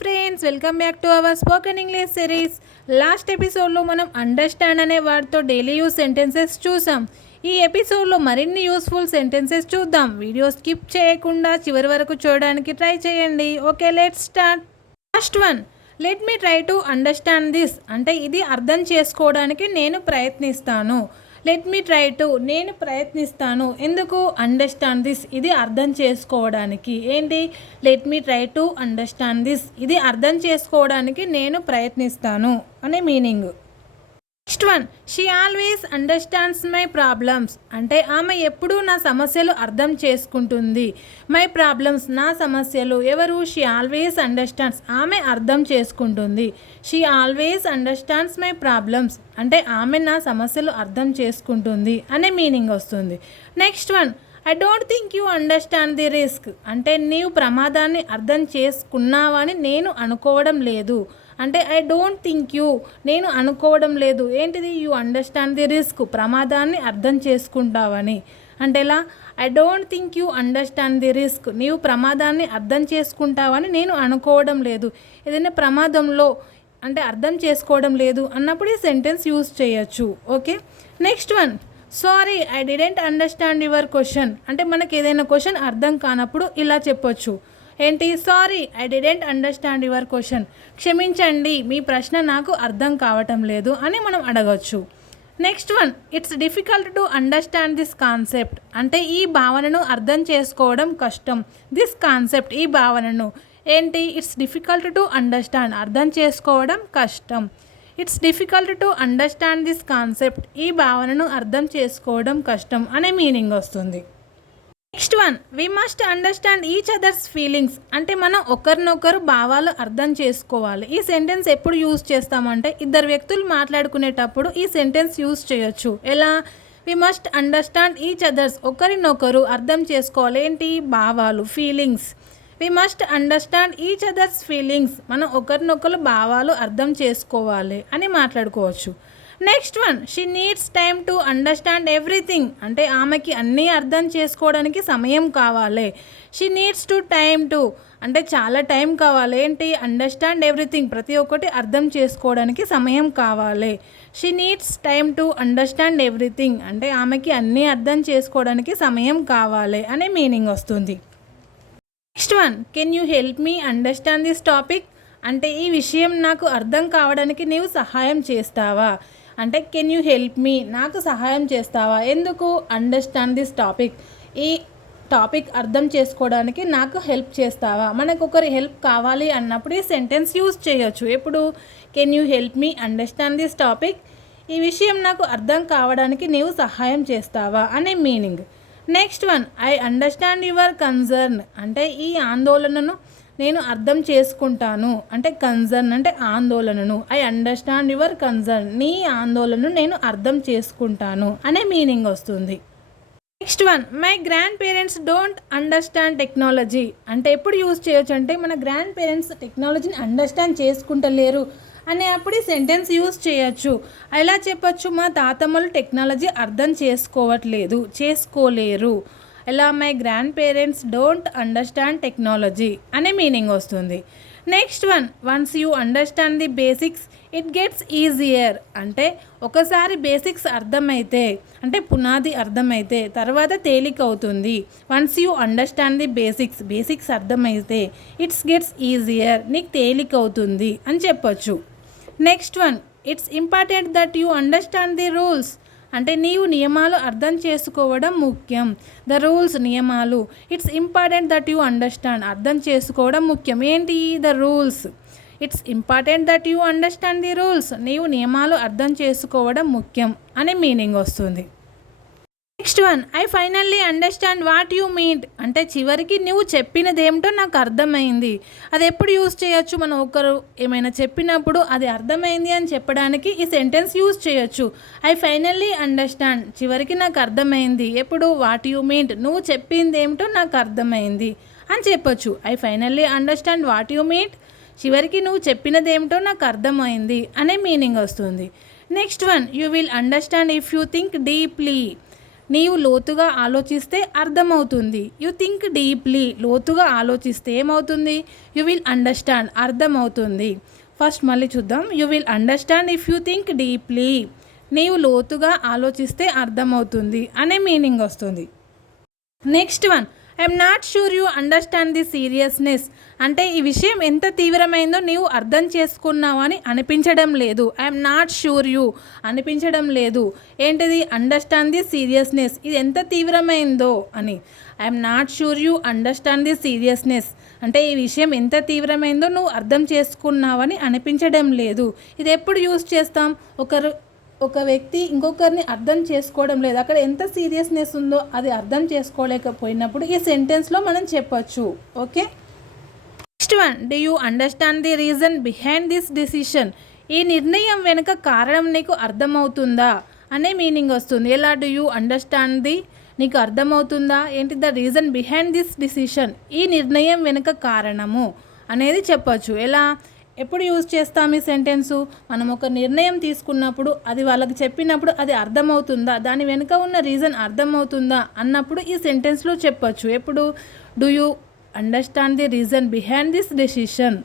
Friends, welcome back to our spoken English series. Last ఎపిసోడ్లో మనం understand అనే వర్డ్తో daily use sentences చూసాం. ఈ ఎపిసోడ్లో మరిన్ని యూస్ఫుల్ సెంటెన్సెస్ చూద్దాం. వీడియో స్కిప్ చేయకుండా చివరి వరకు చూడడానికి ట్రై చేయండి. Okay, let's start. First one, let me try to understand this అంటే ఇది అర్థం చేసుకోవడానికి నేను ప్రయత్నిస్తాను. లెట్ మీ ట్రై టు నేను ప్రయత్నిస్తాను. ఎందుకు? అండర్స్టాండ్ దిస్ ఇది అర్థం చేసుకోవడానికి. ఏంటి? Let me try to understand this ఇది అర్థం చేసుకోవడానికి నేను ప్రయత్నిస్తాను అనే meaning. Next one, she always understands my problems అంటే ఆమె ఎప్పుడూ నా సమస్యలు అర్థం చేసుకుంటుంది. మై ప్రాబ్లమ్స్ నా సమస్యలు. ఎవరు? షీ ఆల్వేస్ అండర్స్టాండ్స్ ఆమె అర్థం చేసుకుంటుంది. She always understands my problems అంటే ఆమె నా సమస్యలు అర్థం చేసుకుంటుంది అనే మీనింగ్ వస్తుంది. Next one, I don't think you understand the risk అంటే నీవు ప్రమాదాన్ని అర్థం చేసుకున్నావని నేను అనుకోవడం లేదు. అంటే ఐ డోంట్ థింక్ యూ నేను అనుకోవడం లేదు. ఏంటిది? యూ అండర్స్టాండ్ ది రిస్క్ ప్రమాదాన్ని అర్థం చేసుకుంటావని. అంటే ఎలా? I don't think you understand the risk నీవు ప్రమాదాన్ని అర్థం చేసుకుంటావని నేను అనుకోవడం లేదు. ఏదైనా ప్రమాదంలో అంటే అర్థం చేసుకోవడం లేదు అన్నప్పుడు ఈ సెంటెన్స్ యూజ్ చేయొచ్చు. Okay, next one, sorry I didn't understand your question అంటే మనకి ఏదైనా క్వశ్చన్ అర్థం కానప్పుడు ఇలా చెప్పొచ్చు. ఏంటి? Sorry I didn't understand your question క్షమించండి మీ ప్రశ్న నాకు అర్థం కావటం లేదు అని మనం అడగచ్చు. Next one, it's difficult to understand this concept అంటే ఈ భావనను అర్థం చేసుకోవడం కష్టం. దిస్ కాన్సెప్ట్ ఈ భావనను. ఏంటి? ఇట్స్ డిఫికల్ట్ టు అండర్స్టాండ్ అర్థం చేసుకోవడం కష్టం. It's difficult to understand this concept ఈ భావనను అర్థం చేసుకోవడం కష్టం అనే మీనింగ్ వస్తుంది. Next one, we must understand each others feelings అంటే మనం ఒకరినొకరు భావాలు అర్థం చేసుకోవాలి. ఈ సెంటెన్స్ ఎప్పుడు యూజ్ చేస్తామంటే ఇద్దరు వ్యక్తులు మాట్లాడుకునేటప్పుడు ఈ సెంటెన్స్ యూజ్ చేయొచ్చు. ఎలా? We must understand each others ఒకరినొకరు అర్థం చేసుకోవాలి. ఏంటి? భావాలు, feelings. We must understand each others feelings మనం ఒకరినొకరు భావాలు అర్థం చేసుకోవాలి అని మాట్లాడుకోవచ్చు. Next one, she needs time to understand everything అంటే ఆమెకి అన్నీ అర్థం చేసుకోవడానికి సమయం కావాలి. She needs to time to అంటే చాలా టైం కావాలి. ఏంటి? అండర్స్టాండ్ ఎవ్రీథింగ్ ప్రతి ఒక్కటి అర్థం చేసుకోవడానికి సమయం కావాలి. She needs time to understand everything అంటే ఆమెకి అన్నీ అర్థం చేసుకోవడానికి సమయం కావాలి అనే మీనింగ్ వస్తుంది. Next one, can you help me understand this topic అంటే ఈ విషయం నాకు అర్థం కావడానికి నీవు సహాయం చేస్తావా. అంటే కెన్ యూ హెల్ప్ మీ నాకు సహాయం చేస్తావా. ఎందుకు? అండర్స్టాండ్ దిస్ టాపిక్ ఈ టాపిక్ అర్థం చేసుకోవడానికి నాకు హెల్ప్ చేస్తావా. మనకు ఒకరి హెల్ప్ కావాలి అన్నప్పుడు ఈ సెంటెన్స్ యూజ్ చేయొచ్చు. ఎప్పుడు? Can you help me understand this topic ఈ విషయం నాకు అర్థం కావడానికి నీవు సహాయం చేస్తావా అనే meaning. Next one, I understand your concern అంటే ఈ ఆందోళనను నేను అర్థం చేసుకుంటాను. అంటే కన్సర్న్ అంటే ఆందోళనను. ఐ అండర్స్టాండ్ యువర్ కన్సర్న్ నీ ఆందోళనను నేను అర్థం చేసుకుంటాను అనే మీనింగ్ వస్తుంది. Next one, my grand parents don't understand technology అంటే ఎప్పుడు యూజ్ చేయొచ్చు అంటే మన గ్రాండ్ పేరెంట్స్ టెక్నాలజీని అండర్స్టాండ్ చేసుకుంటలేరు అనే అప్పుడు ఈ సెంటెన్స్ యూజ్ చేయొచ్చు. ఎలా చెప్పొచ్చు? మా తాతమ్మలు టెక్నాలజీ అర్థం చేసుకోలేరు. ఎలా? My grand parents don't understand technology అనే మీనింగ్ వస్తుంది. Next one, once you understand the basics it gets easier అంటే ఒకసారి బేసిక్స్ అర్థమైతే అంటే పునాది అర్థమైతే తర్వాత తేలిక అవుతుంది. Once you understand the basics అర్థమైతే ఇట్స్ గెట్స్ ఈజియర్ నీకు తేలిక అవుతుంది అని చెప్పొచ్చు. Next one, it's important that you understand the rules అంటే నీవు నియమాలు అర్థం చేసుకోవడం ముఖ్యం. ద రూల్స్ నియమాలు. It's important that you understand అర్థం చేసుకోవడం ముఖ్యం. ఏంటి? The rules. It's important that you understand the rules నీవు నియమాలు అర్థం చేసుకోవడం ముఖ్యం అనే మీనింగ్ వస్తుంది. Next one, I finally understand what you mean అంటే చివరికి నువ్వు చెప్పినదేమిటో నాకు అర్థమైంది. అది ఎప్పుడు యూజ్ చేయొచ్చు? మనం ఒకరు ఏమైనా చెప్పినప్పుడు అది అర్థమైంది అని చెప్పడానికి ఈ సెంటెన్స్ యూజ్ చేయొచ్చు. ఐ ఫైనల్లీ అండర్స్టాండ్ చివరికి నాకు అర్థమైంది. ఎప్పుడు? వాట్ యూ మీన్ నువ్వు చెప్పింది ఏమిటో నాకు అర్థమైంది అని చెప్పొచ్చు. I finally understand what you mean చివరికి నువ్వు చెప్పినదేమిటో నాకు అర్థమైంది అనే మీనింగ్ వస్తుంది. Next one, you will understand if you think deeply నీవు లోతుగా ఆలోచిస్తే అర్థమవుతుంది. యు థింక్ డీప్లీ, లోతుగా ఆలోచిస్తే ఏమవుతుంది? యు విల్ అండర్స్టాండ్, అర్థమవుతుంది. ఫస్ట్ మళ్ళీ చూద్దాం. You will understand if you think deeply. నీవు లోతుగా ఆలోచిస్తే అర్థమవుతుంది అనే మీనింగ్ వస్తుంది. Next one, I'm not sure you understand the seriousness. అంటే ఈ విషయం ఎంత తీవ్రమైందో నీవు అర్థం చేసుకున్నావు అని అనిపించడం లేదు. ఐఎమ్ నాట్ షూర్ యూ అనిపించడం లేదు. ఏంటిది? అండర్స్టాండ్ ది సీరియస్నెస్, ఇది ఎంత తీవ్రమైందో అని. I'm not sure you understand the seriousness అంటే ఈ విషయం ఎంత తీవ్రమైందో నువ్వు అర్థం చేసుకున్నావని అనిపించడం లేదు. ఇది ఎప్పుడు యూజ్ చేస్తాం? ఒక వ్యక్తి ఇంకొకరిని అర్థం చేసుకోవడం లేదు, అక్కడ ఎంత సీరియస్నెస్ ఉందో అది అర్థం చేసుకోలేకపోయినప్పుడు ఈ సెంటెన్స్లో మనం చెప్పొచ్చు. Okay. Next one, do you understand the reason behind this decision. ఈ నిర్ణయం వెనుక కారణం నీకు అర్థమవుతుందా అనే మీనింగ్ వస్తుంది. ఎలా? డూ యూ అండర్స్టాండ్ ది, నీకు అర్థమవుతుందా ఏంటి? The reason behind this decision, ఈ నిర్ణయం వెనుక కారణము అనేది చెప్పొచ్చు. ఎలా? ఎప్పుడు యూజ్ చేస్తాం ఈ సెంటెన్సు? మనం ఒక నిర్ణయం తీసుకున్నప్పుడు అది వాళ్ళకి చెప్పినప్పుడు అది అర్థమవుతుందా, దాని వెనుక ఉన్న రీజన్ అర్థమవుతుందా అన్నప్పుడు ఈ సెంటెన్స్లో చెప్పొచ్చు. ఎప్పుడు? Do you understand the reason behind this decision.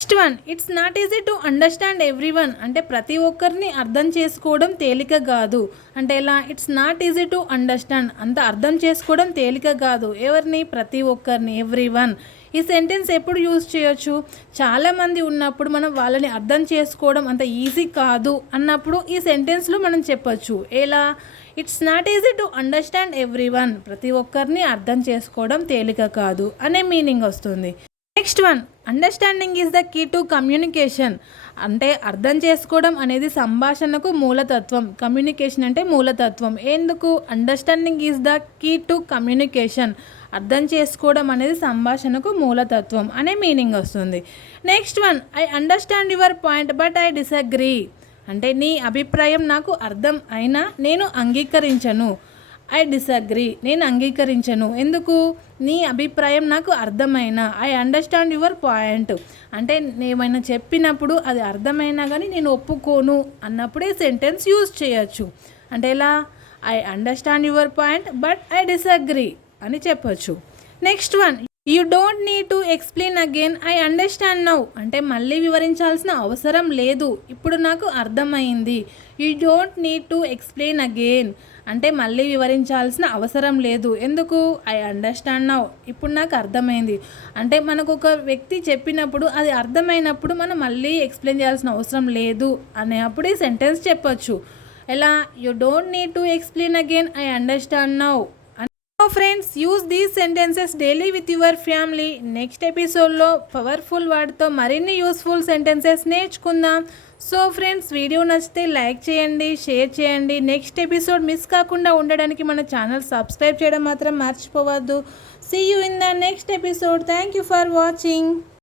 Next one, it's not easy to understand everyone. అంటే ప్రతి ఒక్కరిని అర్థం చేసుకోవడం తేలిక కాదు. అంటే ఎలా? It's not easy to understand, అంత అర్థం చేసుకోవడం తేలిక కాదు. ఎవరిని? ప్రతి ఒక్కరిని, ఎవ్రీవన్. ఈ సెంటెన్స్ ఎప్పుడు యూజ్ చేయొచ్చు? చాలామంది ఉన్నప్పుడు మనం వాళ్ళని అర్థం చేసుకోవడం అంత ఈజీ కాదు అన్నప్పుడు ఈ సెంటెన్స్లో మనం చెప్పొచ్చు. ఎలా? It's not easy to understand everyone, ప్రతి ఒక్కరిని అర్థం చేసుకోవడం తేలిక కాదు అనే మీనింగ్ వస్తుంది. Next one, understanding is the key to communication. అంటే అర్థం చేసుకోవడం అనేది సంభాషణకు మూలతత్వం. కమ్యూనికేషన్ అంటే మూలతత్వం. ఎందుకు? Understanding is the key to communication, అర్థం చేసుకోవడం అనేది సంభాషణకు మూలతత్వం అనే మీనింగ్ వస్తుంది. Next one, I understand your point but I disagree. అంటే నీ అభిప్రాయం నాకు అర్థం అయినా నేను అంగీకరించను. ఐ డిసగ్రీ, నేను అంగీకరించను. ఎందుకు? నీ అభిప్రాయం నాకు అర్థమైనా. ఐ అండర్స్టాండ్ యువర్ పాయింట్ అంటే నేమైనా చెప్పినప్పుడు అది అర్థమైనా కానీ నేను ఒప్పుకోను అన్నప్పుడే సెంటెన్స్ యూజ్ చేయొచ్చు. అంటే ఎలా? I understand your point but I disagree అని చెప్పొచ్చు. Next one, you don't need to explain again, I understand now. అంటే మళ్ళీ వివరించాల్సిన అవసరం లేదు, ఇప్పుడు నాకు అర్థమైంది. You don't need to explain again అంటే మళ్ళీ వివరించాల్సిన అవసరం లేదు. ఎందుకు? ఐ అండర్స్టాండ్ నౌ, ఇప్పుడు నాకు అర్థమైంది. అంటే మనకు ఒక వ్యక్తి చెప్పినప్పుడు అది అర్థమైనప్పుడు మనం మళ్ళీ ఎక్స్ప్లెయిన్ చేయాల్సిన అవసరం లేదు అనేప్పుడు ఈ సెంటెన్స్ చెప్పొచ్చు. ఎలా? You don't need to explain again, I understand now. So friends, use these sentences daily with your family. Next ఎపిసోడ్లో పవర్ఫుల్ వర్డ్తో మరిన్ని యూస్ఫుల్ సెంటెన్సెస్ నేర్చుకుందాం. సో ఫ్రెండ్స్, వీడియో నచ్చితే లైక్ చేయండి, షేర్ చేయండి. నెక్స్ట్ ఎపిసోడ్ మిస్ కాకుండా ఉండడానికి మన ఛానల్ సబ్స్క్రైబ్ చేయడం మాత్రం మర్చిపోవద్దు. See you in the next episode. Thank you for watching.